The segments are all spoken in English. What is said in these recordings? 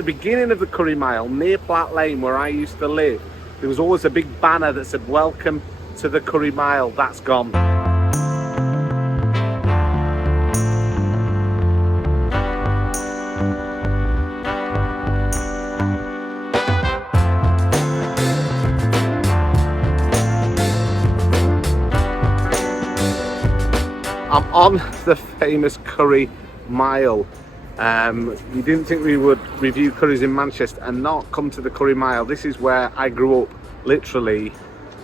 the beginning of the Curry Mile, near Platt Lane, where I used to live, there was always a big banner that said, "Welcome to the Curry Mile." That's gone. I'm on the famous Curry Mile. You didn't think we would review curries in Manchester and not come to the Curry Mile. This is where I grew up, literally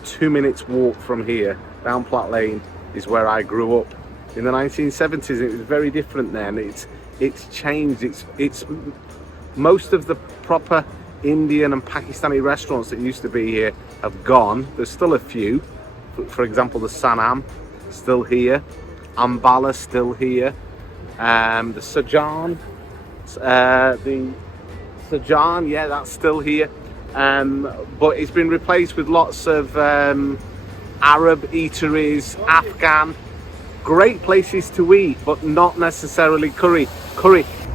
2 minutes walk from here. Down Platt Lane is where I grew up. In the 1970s, it was very different then. It's changed. It's most of the proper Indian and Pakistani restaurants that used to be here have gone. There's still a few. For example, the Sanam, still here. Ambala, still here. The 𝒬𝒑, yeah, that's still here. But it's been replaced with lots of Arab eateries, Afghan, great places to eat, but not necessarily curry.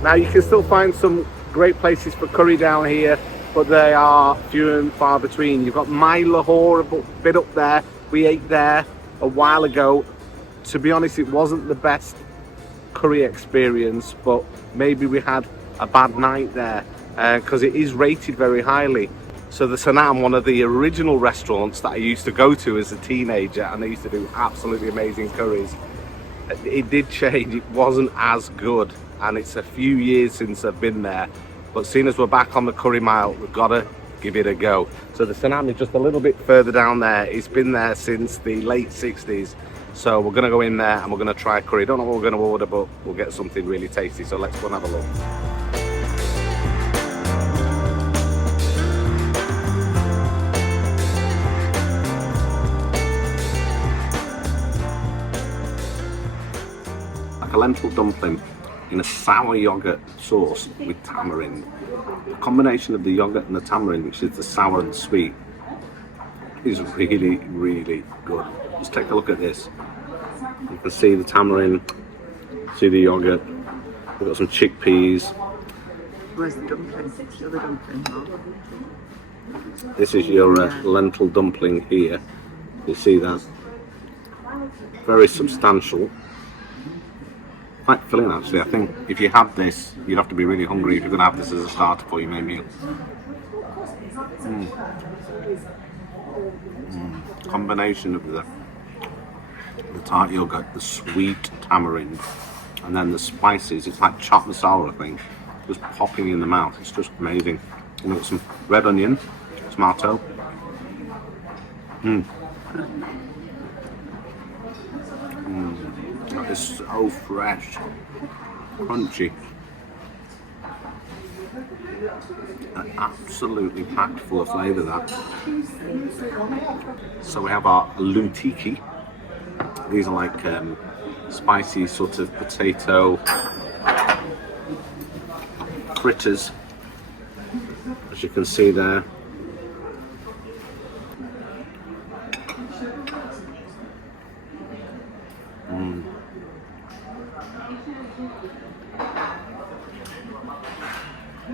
Now you can still find some great places for curry down here, but they are few and far between. You've got My Lahore a bit up there. We ate there a while ago. To be honest, it wasn't the best curry experience, but maybe we had a bad night there because it is rated very highly. So the Sanam, one of the original restaurants that I used to go to as a teenager, and they used to do absolutely amazing curries. It did change. It wasn't as good, and it's a few years since I've been there. But seeing as we're back on the Curry Mile, we've got to give it a go. So the Sanam is just a little bit further down there. It's been there since the late 60s. So we're going to go in there and we're going to try curry. Don't know what we're going to order, but we'll get something really tasty. So let's go and have a look. Like a lentil dumpling in a sour yogurt sauce with tamarind. The combination of the yogurt and the tamarind, which is the sour and sweet, is really, really good. Just take a look at this. You can see the tamarind, see the yogurt. We've got some chickpeas. Where's the dumpling? The other dumpling. This is your lentil dumpling here. You see that? Very substantial. Quite filling actually. I think if you had this, you'd have to be really hungry if you're going to have this as a starter for your main meal. Combination of the tart yogurt, the sweet tamarind, and then the spices. It's like chopped and sour, I think, just popping in the mouth. It's just amazing. And we've got some red onion, tomato. That is so fresh, crunchy, and absolutely packed full of flavour. That. So we have our Luteiki. These are like spicy sort of potato fritters, as you can see there.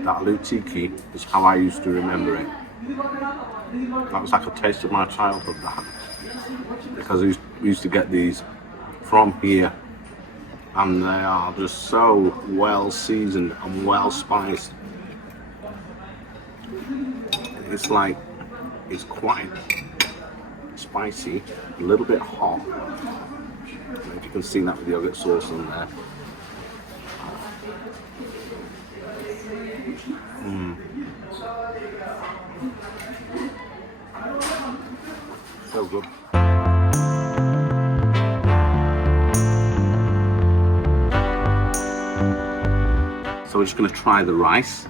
That Luteiki is how I used to remember it. That was like a taste of my childhood, that. Because we used to get these from here, and they are just so well seasoned and well spiced. It's like, it's quite spicy, a little bit hot. I don't know if you can see that with the yogurt sauce on there. So good. So we're just going to try the rice.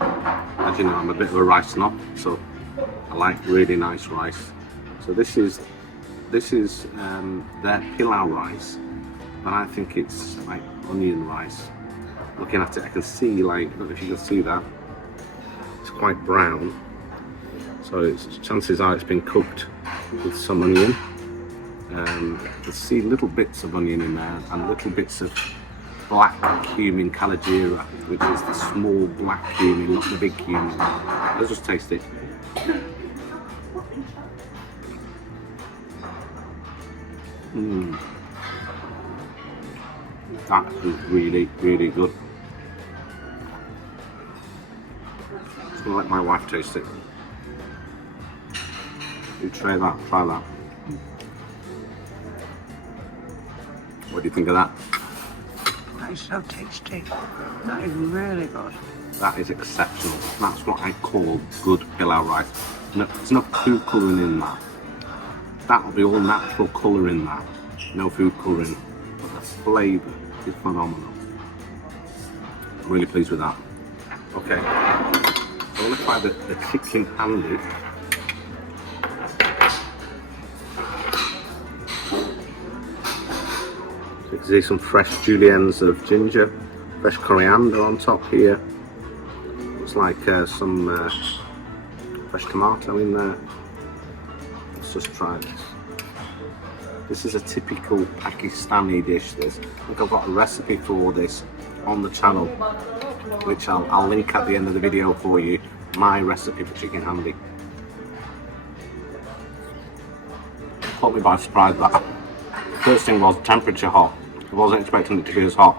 As you know, I'm a bit of a rice snob, so I like really nice rice. So this is their Pilow rice, and I think it's like onion rice. Looking at it, I can see, like, I don't know if you can see that, it's quite brown. So chances are it's been cooked with some onion. You can see little bits of onion in there and little bits of black cumin 𝗙𝗢𝒄𝒌, which is the small black cumin, not the big cumin. Let's just taste it. That is really, really good. I'm gonna let my wife taste it. You try that, try that. What do you think of that? That is so tasty. That is really good. That is exceptional. That's what I call good pilau rice. No, there's no food colouring in that. That'll be all natural colour in that. No food colouring. But the flavour is phenomenal. I'm really pleased with that. Okay. So I'm going to try the chicken handy. So you can see some fresh juliennes of ginger, fresh coriander on top here. Looks like some fresh tomato in there. Let's just try this. This is a typical Pakistani dish, this. I think I've got a recipe for this on the channel, which I'll link at the end of the video for you, my recipe for chicken handy. Caught me by surprise that. First thing was temperature hot. I wasn't expecting it to be as hot,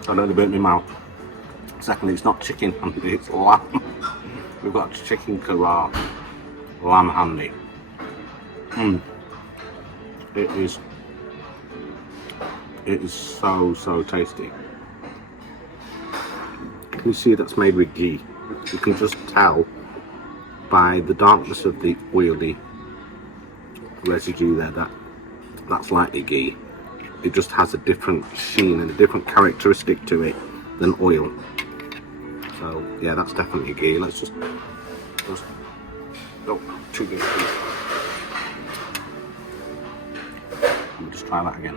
so it only burnt my mouth. Secondly, it's not chicken handy, it's lamb. We've got chicken curry, lamb handy. It is so tasty. Can you see that's made with ghee? You can just tell by the darkness of the oily residue there that's likely ghee. It just has a different sheen and a different characteristic to it than oil. So yeah, that's definitely ghee. Let's just oh, too good. Let me just try that again.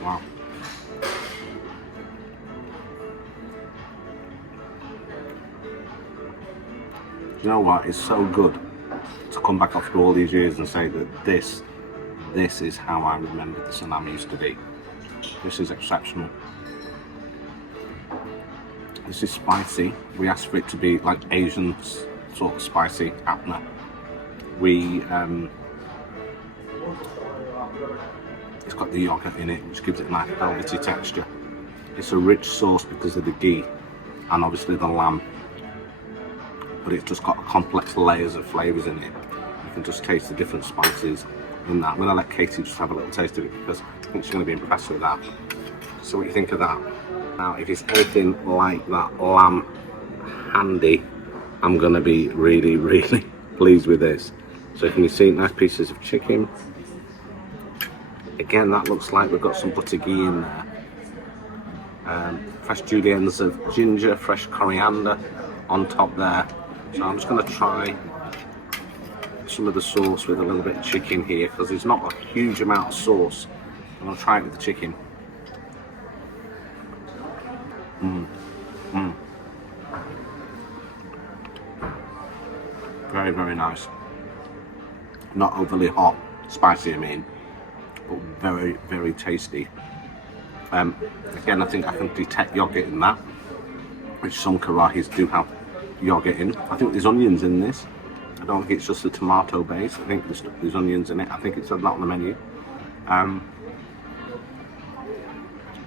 Wow. You know what? It's so good to come back after all these years and say that this is how I remember the Sanam used to be. This is exceptional. This is spicy. We asked for it to be like Asian sort of spicy apna. It's got the yogurt in it, which gives it a nice velvety texture. It's a rich sauce because of the ghee and obviously the lamb, but it's just got complex layers of flavours in it. You can just taste the different spices in that. I'm going to let Katie just have a little taste of it because I think she's going to be impressed with that. So what do you think of that? Now, if it's anything like that lamb handy, I'm going to be really, really pleased with this. So can you see nice pieces of chicken? Again, that looks like we've got some butter ghee in there. Fresh juliennes of ginger, fresh coriander on top there. So I'm just going to try some of the sauce with a little bit of chicken here because there's not a huge amount of sauce. I'm going to try it with the chicken. Very, very nice. Not overly hot, spicy I mean, but very, very tasty. Again, I think I can detect yogurt in that, which some karahis do have yogurt in. I think there's onions in this. I don't think it's just a tomato base. I think there's onions in it. I think it said that on the menu.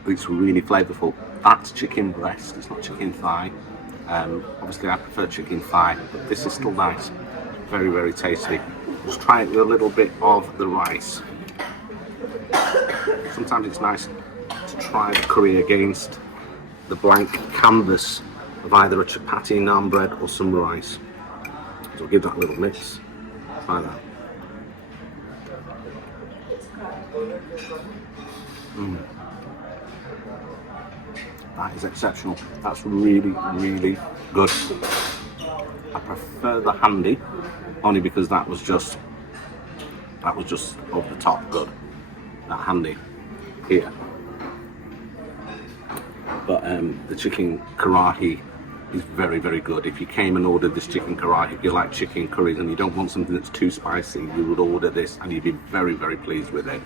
It's really flavourful. That's chicken breast, it's not chicken thigh. Obviously I prefer chicken thigh, but this is still nice. Very, very tasty. Just try it with a little bit of the rice. Sometimes it's nice to try the curry against the blank canvas of either a chapati, naan bread or some rice. So I'll give that a little mix. Try that. That is exceptional. That's really, really good. I prefer the handy only because that was just over the top good. That handy here. But the chicken karahi is very, very good. If you came and ordered this chicken karahi, if you like chicken curries and you don't want something that's too spicy, you would order this and you'd be very, very pleased with it.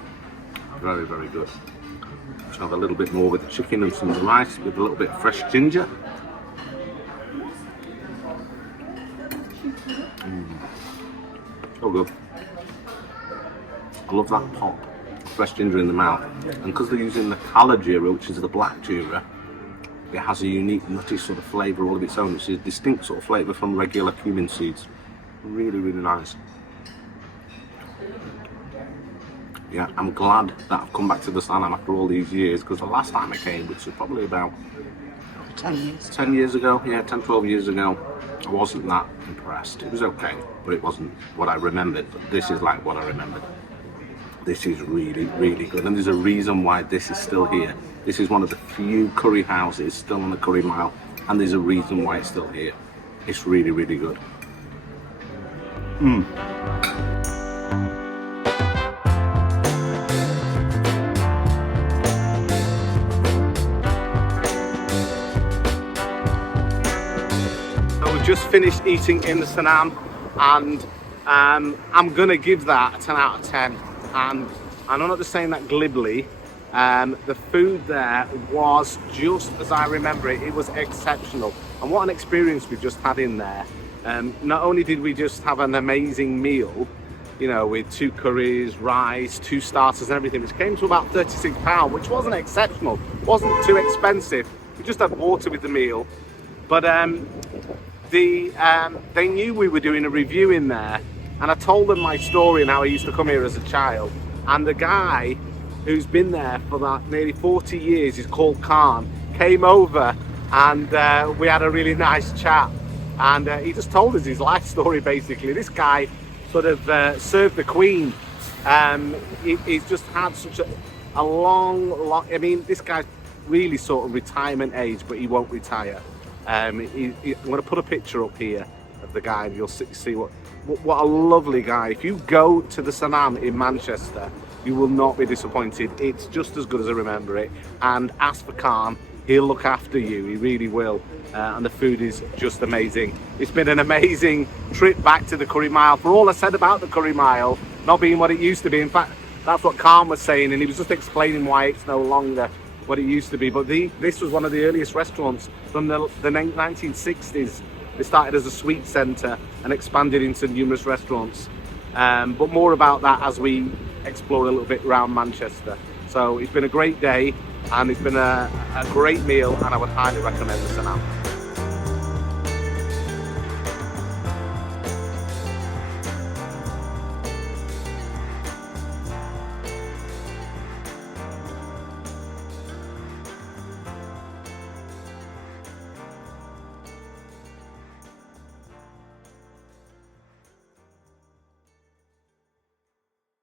Very, very good. Just have a little bit more with the chicken and some rice with a little bit of fresh ginger. So good. I love that pop, fresh ginger in the mouth. And because they're using the 𝗙𝗢𝗓, which is the black gira, it has a unique nutty sort of flavour all of its own. It's a distinct sort of flavour from regular cumin seeds. Really, really nice. Yeah, I'm glad that I've come back to the Sanam after all these years, because the last time I came, which was probably about 10 years ago, yeah, 10, 12 years ago, I wasn't that impressed. It was okay, but it wasn't what I remembered. But this is like what I remembered. This is really, really good, and there's a reason why this is still here. This is one of the few curry houses still on the Curry Mile, and there's a reason why it's still here. It's really, really good. So we've just finished eating in the Sanam, and I'm gonna give that a 10 out of 10. And I'm not just saying that glibly. The food there was just as I remember it. It was exceptional, and what an experience we've just had in there. Not only did we just have an amazing meal, you know, with 2 curries, rice, 2 starters and everything, which came to about £36, which wasn't exceptional, wasn't too expensive. We just had water with the meal, but they knew we were doing a review in there, and I told them my story and how I used to come here as a child. And the guy who's been there for that nearly 40 years, he's called Khan, came over and we had a really nice chat. And he just told us his life story, basically. This guy sort of served the Queen. He's just had such a long, I mean, this guy's really sort of retirement age, but he won't retire. I'm going to put a picture up here of the guy, and you'll see what a lovely guy. If you go to the Sanam in Manchester, you will not be disappointed. It's just as good as I remember it. And ask for Khan, he'll look after you, he really will. And the food is just amazing. It's been an amazing trip back to the Curry Mile. For all I said about the Curry Mile not being what it used to be, in fact, that's what Khan was saying, and he was just explaining why it's no longer what it used to be. But this was one of the earliest restaurants from the 1960s. They started as a sweet centre and expanded into numerous restaurants. But more about that as we explore a little bit around Manchester. So it's been a great day, and it's been a great meal, and I would highly recommend the Sanam.